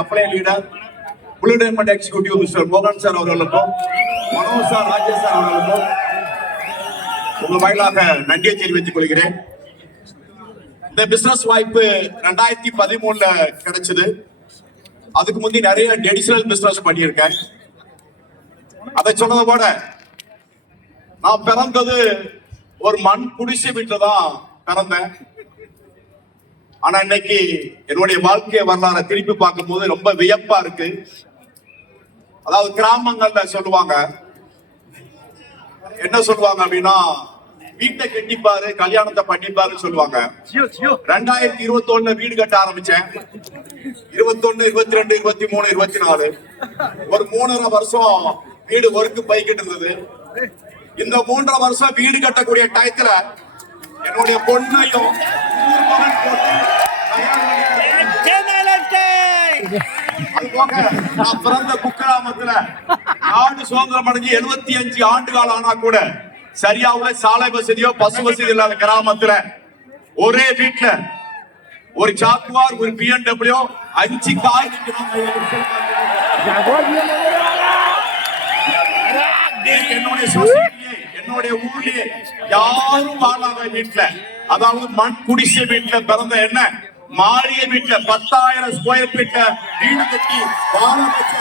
Apply leader blue diamond executive mister மோகன் sir அவர்களுக்கும் Manoj sir Rajesh sir அவர்களுக்கும் உங்கள் வாயிலாக நன்றியை தெரிவித்துக் கொள்கிறேன். இந்த பிசினஸ் வாய்ப்பு 2013 கிடைச்சது. அதுக்கு முந்தி நிறைய ட்ரெடிஷனல் பிசினஸ் பண்ணியிருக்கேன். அதை சொன்னதை போட நான் பிறந்தது ஒரு மண் குடிசை வீட்டில் தான் பிறந்தேன். ஆனா இன்னைக்கு என்னுடைய வாழ்க்கை வரலாறு திருப்பி பார்க்கும் போது ரொம்ப வியப்பா இருக்கு. அதாவது கிராமங்கள்ல சொல்லுவாங்க, என்ன சொல்லுவாங்க அப்படின்னா, வீட்டை கட்டிப்பாரு கல்யாணத்தை பண்ணிப்பாருன்னு சொல்லுவாங்க. 2021 வீடு கட்ட ஆரம்பிச்சேன். 21, 22, 23, 24 ஒரு 3.5 வருஷம் வீடு ஒர்க்கு போய்கிட்டு இருந்தது. இந்த 3.5 வருஷம் வீடு கட்டக்கூடிய டயத்துல என்னுடைய பொண்ணையும் நான் பிறந்த குக்கிராமத்துல நாடு சுதந்திரம் அடைஞ்சு 75 ஆண்டு காலம் ஆனா கூட சரியாவுல சாலை வசதியோ பசு வசதி இல்லாத கிராமத்துல ஒரே வீட்டுல ஒரு சாக்குவார், ஒரு BMW, 5 கார் என்னுடைய சொசைட்டிலே என்னுடைய ஊர்லயே யாரும் வாழாத வீட்டுல, அதாவது மண் குடிசை வீட்டுல பிறந்த என்ன மாறிய வீட்டுல 10,000 ஸ்கொயர் ஃபீட்ல வீடு கட்டி வாழ வச்ச